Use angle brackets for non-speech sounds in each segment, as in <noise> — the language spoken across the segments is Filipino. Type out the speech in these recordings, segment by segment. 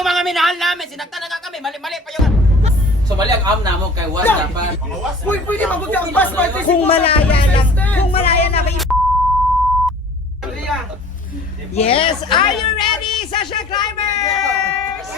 yung mga minahal namin. Sinaktan na nga kami. Mali-mali pa yung... So mali ang am namo kay was dapat. Uy, pwede mabuti ang bus party Kung malaya lang, kung malaya na kayo. Yes, are you ready, Sasha Climbers?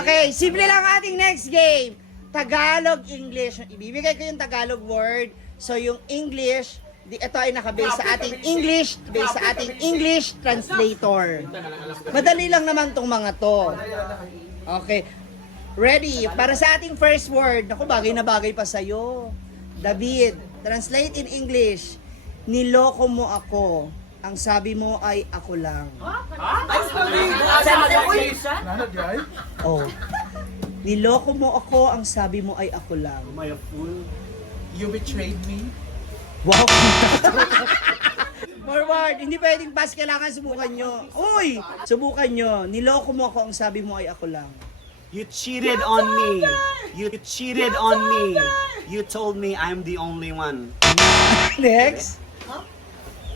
Okay, simple lang ating next game. Tagalog, English. Ibibigay ko yung Tagalog word. So yung English, di, ito ay nakabase sa ating English, based sa ating English translator. Madali lang naman tong mga to. Okay. Ready? Para sa ating first word, naku, bagay na bagay pa sa'yo. David, translate in English. Niloko mo ako. Ang sabi mo ay ako lang. Oh. Niloko mo ako, ang sabi mo ay ako lang. Am I a fool? You betrayed me? Wow! <laughs> Forward! Hindi pwedeng pass, kailangan subukan nyo. Uy! Subukan nyo. Niloko mo ako, ang sabi mo ay ako lang. You cheated on me. You cheated on me. You told me I'm the only one. <laughs> Next!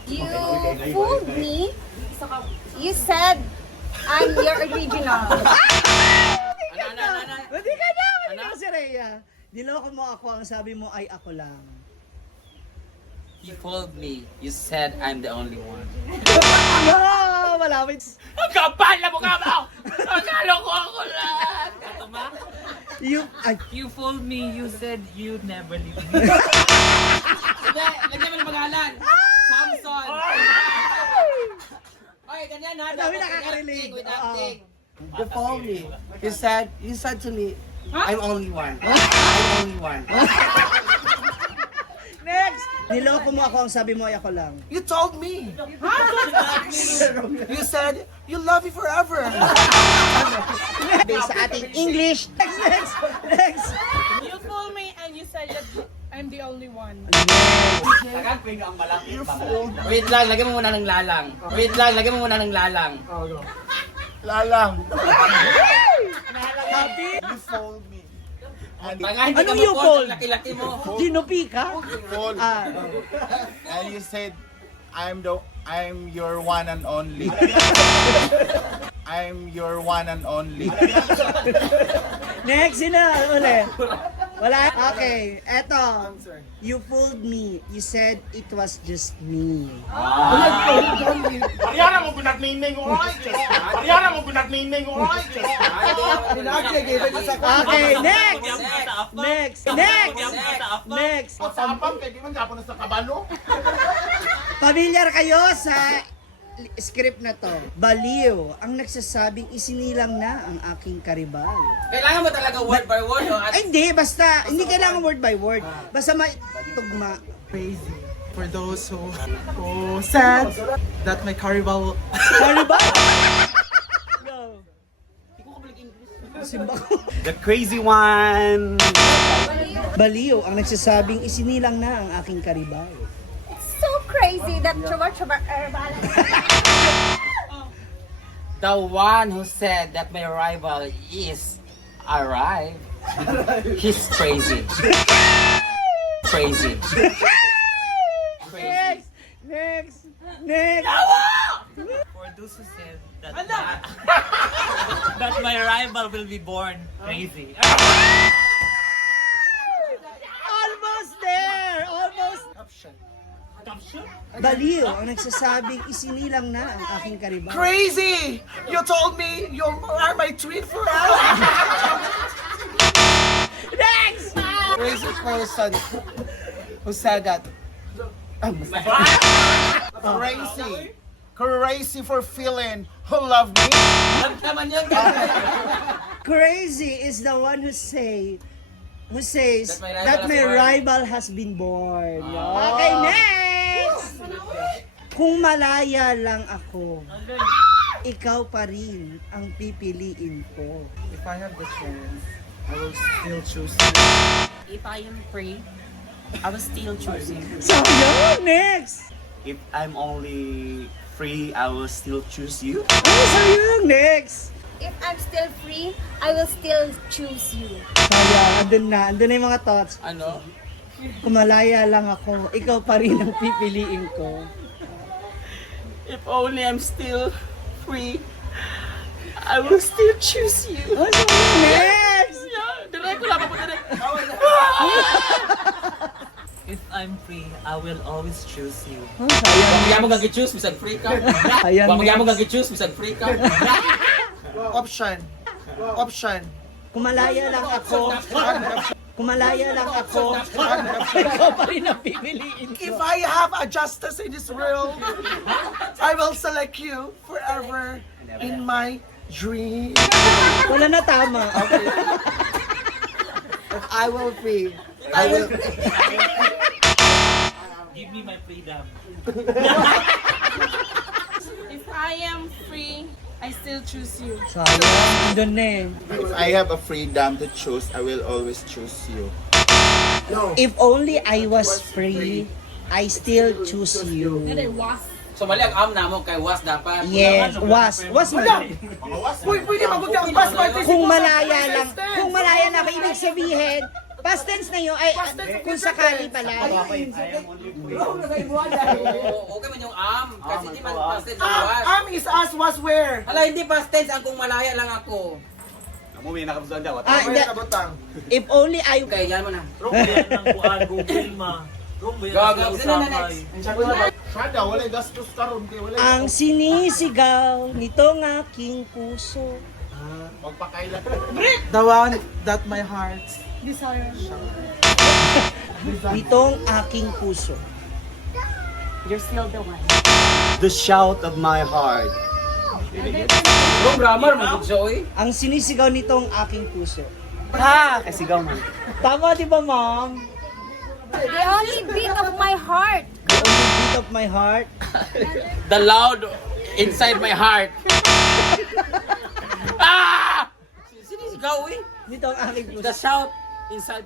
You fooled me. You said I'm your original. <laughs> ka si Rhea. Niloko mo ako, ang sabi mo ay ako lang. You fooled me. You said I'm the only one. Wow! Malapit. Ang kapal na mukha mo! Akala ko ako lang! Ito ba? You, ay, You fooled me. You said you'd never leave me. Hindi, lagyan mo ng pangalan. Samson. Okay, ganyan ha. Ang dami nakakarinig. With acting. You me. You said, you said to me, I'm only one. I'm only one. <laughs> next! Niloko mo ako, ang sabi mo ay ako lang. You told me. you said, you love me forever. <laughs> Based sa ating English. Next, next, next! You fooled me and you said that I'm the only one. Wait lang, lagyan mo muna ng lalang. Wait lang, lagyan mo muna ng lalang. Lalang. <laughs> You fooled me. And, hindi Anong you fold? Laki-laki mo. Ginupi ka? fooled. Ah, and you said, I'm the, I'm your one and only. I'm your one and only. next, sino? Uli. Wala? Okay, eto. You fooled me. You said it was just me. Ariana mo gunat nining oy. Ariana mo gunat nining oy. Pinakya, gave it sa Okay, next! Next! Next! Next! Sa apam kay di man gyapon na sa kabalo. Familiar kayo sa script na to. Baliw ang nagsasabing isinilang na ang aking karibal. Kailangan mo talaga word by word o at Ay hindi, basta, hindi kailangan word by word. Basta may tugma. crazy for those who who said that my carnival Karibal! Go. Simba ko. The crazy one. Baliw ang nagsasabing isinilang na ang aking karibal. so crazy that Chubar Chubar Herbal. The one who said that my rival is arrived. He's crazy. crazy. Next! Next! Next! For those who said that, <laughs> that my rival will be born crazy. Almost there! Almost! Baliw ang nagsasabing isinilang na ang aking karibal. Crazy! You told me you are my twin forever. Next! Crazy person who said that. Crazy. Crazy for feeling who love me. Naman yun. Crazy is the one who say who says That my rival my has born. rival has been born. Okay, next! Kung malaya lang ako, ikaw pa rin ang pipiliin ko. If I have the chance, I will still choose you. If I am free, I will still choose you. Sayang! Next! If I'm only free, I will still choose you. Ay, sayang! Next! If I'm still free, I will still choose you. Sayang, andun na. Andun na yung mga thoughts. ano? Kumalaya lang ako, ikaw pa rin ang pipiliin ko. If only I'm still free, I will still choose you. So next! Yeah, direct ko lang ako direct. <laughs> If I'm free, I will always choose you. Oh. Pamilya mo gagi-choose, bisag free ka. Sayang Pamilya mo next. gagi-choose, bisag free ka. Option. Option. Kumalaya lang ako. Kumalaya lang ako. <laughs> ikaw pa rin ang pipiliin ko. If I have a justice in this world, I will select you forever in my dream. Wala na tama. If <laughs> I will free, I will. Give me my freedom. <laughs> If I am free, I still choose you. Sayang, doon na eh. If I have a freedom to choose, I will always choose you. If only I was free, I still choose you. So mali ang am na mo kay was dapat. Yes, was. Was mo. Uy, pwede mabuti ang participle Kung malaya lang, kung malaya na ibig sabihin, past tense na yun, ay, kung sakali pala. Oo, okay man yung am. Kasi di man past tense ang Ah, was. am is us was where? Hala, hindi past tense ang kung malaya lang ako. Umuwi na kabusan daw. Ah, kabutang? if only I, Okay, yan mo na. Rome yan ang kuan, Google ma. Rome yan Go, ang go. Sino na usapay. Sada, wala gastos karon kay ang sinisigaw nitong aking puso. Magpakailan. The one that my heart. Desire. <laughs> Nitong aking puso. The shout of my heart. Bro, grammar mo gud oy. Ang sinisigaw nitong aking puso. Ha! Ay, sigaw man. Tama di ba, ma'am? The only beat of my heart. The only beat of my heart. <laughs> The loud inside my heart. <laughs> ah! Sinisigaw eh. Nitong aking puso. The shout inside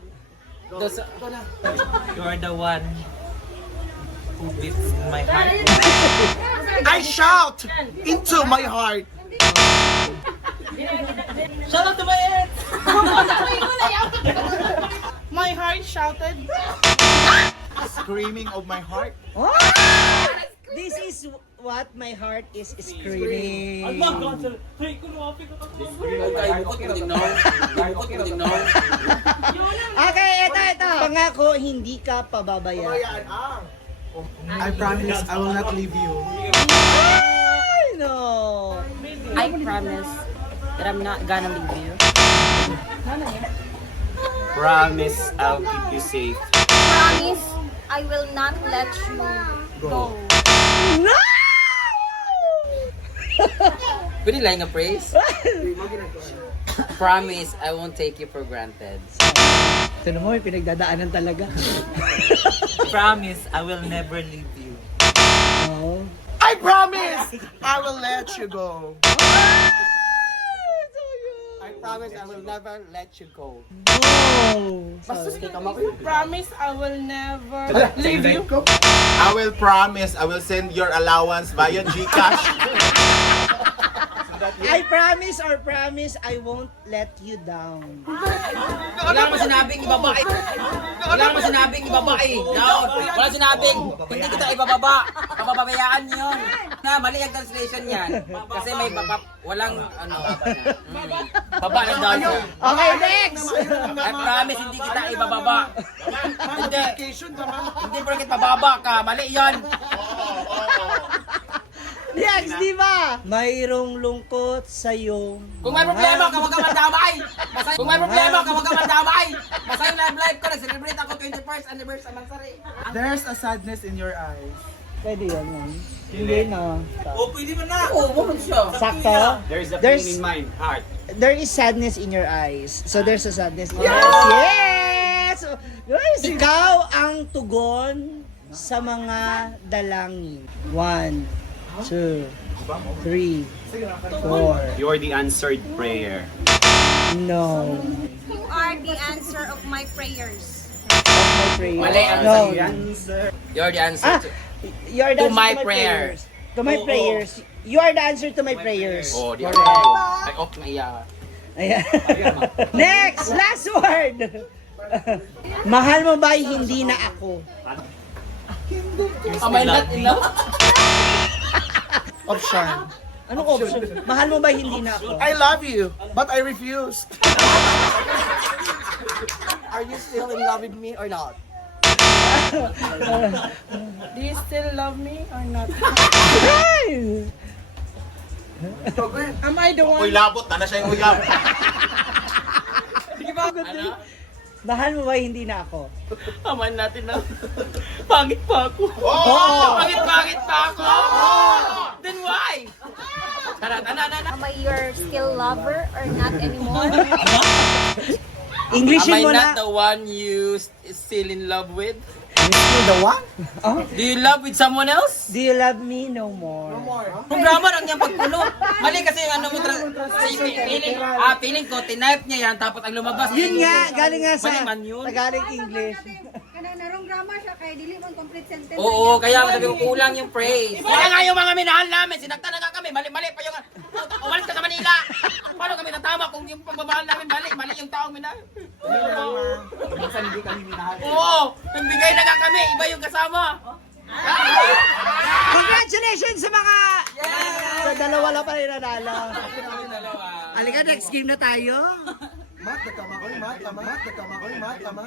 the sa- You are the one who beats my heart. I shout into my heart. Shout out to my ex! My heart shouted. Screaming of my heart. Ah! This is what my heart is screaming. Hey, kumapit ko Okay, bukod mo tignaw. Bukod mo tignaw. Okay, ito, ito. Pangako, hindi ka pababayaan. I promise I will not leave you. Ay, no. I promise that I'm not gonna leave you. Promise I'll keep you safe. Promise, I will not let you go. No! Pwede lang nga praise? Promise, I won't take you for granted. Ito mo, may pinagdadaanan talaga. <laughs> Promise, I will never leave you. Oh. I promise I will let you go. I promise I will never let you go. Oh. Promise, I will never leave you. I will promise I will send your allowance via GCash. I promise or promise I won't let you down. Wala naman sinabing ibabae. Wala naman sinabing ibabae. No, wala sinabing hindi kita ibababa. Pababayaan yun. Na, mali ang translation yan. Kasi may baba, walang ano. Mm, baba na daw yun. Okay, next! I promise hindi kita ibababa. Hindi. Hindi porket mababa ka. Mali yan. Next, di ba? Mayroong lungkot sa'yo. Kung may problema ka, huwag ka mandamay. Masay, kung may problema ka, huwag ka mandamay. Masaya live live ko. Nag-celebrate ako 21st anniversary. There's a sadness in your eyes. Pwede yan, ma'am. Hindi na. Oh, pwede mo na! Oo, bukod siya. Sakto? There's a There's- pain in my heart. There is sadness in your eyes. So there's a sadness in your eyes. Yes! Yes! Ikaw ang tugon sa mga dalangin. One, two, three, four. You're the answered prayer. No. You are the answer of my prayers. My prayer. Mali ang no. Answer. You're the answer Ah, to... you're the To answer my to my prayers. prayers. To my prayers. You are the answer to my prayers. Oh, di ako. Ay, off na iya. Ayan. <laughs> Next! Last word! Mahal mo ba hindi na ako? Am I not enough? Option. Anong option? Mahal mo ba hindi na ako? I love you, but I refused. Are you still in love with me or not? Do you still love me or not? Am I the one? Uy, labot. Tana siya yung uyab. Mahal mo ba hindi na ako? Aman natin na. Pangit pa ako. Oh! Bakit pa ako? Then why? Tara, tara, tara. Am I your still lover or not anymore? <laughs> Englishin Am I mo not na. the one you st- still in love with? You the one? Do you love with someone else? Do you love me no more? Programa lang niyang pagpuno. Mali kasi yung ano mo, tra- si feeling, ah, feeling ko, tinype niya yan, tapos ang lumabas. Yun nga, galing nga sa Mali man yun. Tagalog English. Narong drama siya kay dili man complete sentence. Oo, kaya sabi ko kulang yung praise. Kaya nga yung mga minahal namin, sinaktan na nga kami, mali-mali pa yung, umalis ka sa Manila. Paano kami natama kung yung pagmamahal namin mali, mali yung taong minahal. Minsan hindi kami minahal. Oo, nagbigay na nga kami, iba yung kasama. Congratulations sa mga... Sa dalawa lang pa rin nanalo. Halika, next game na tayo. Mat, nagkama ko, mat, tama, nagkama ko, mat, tama.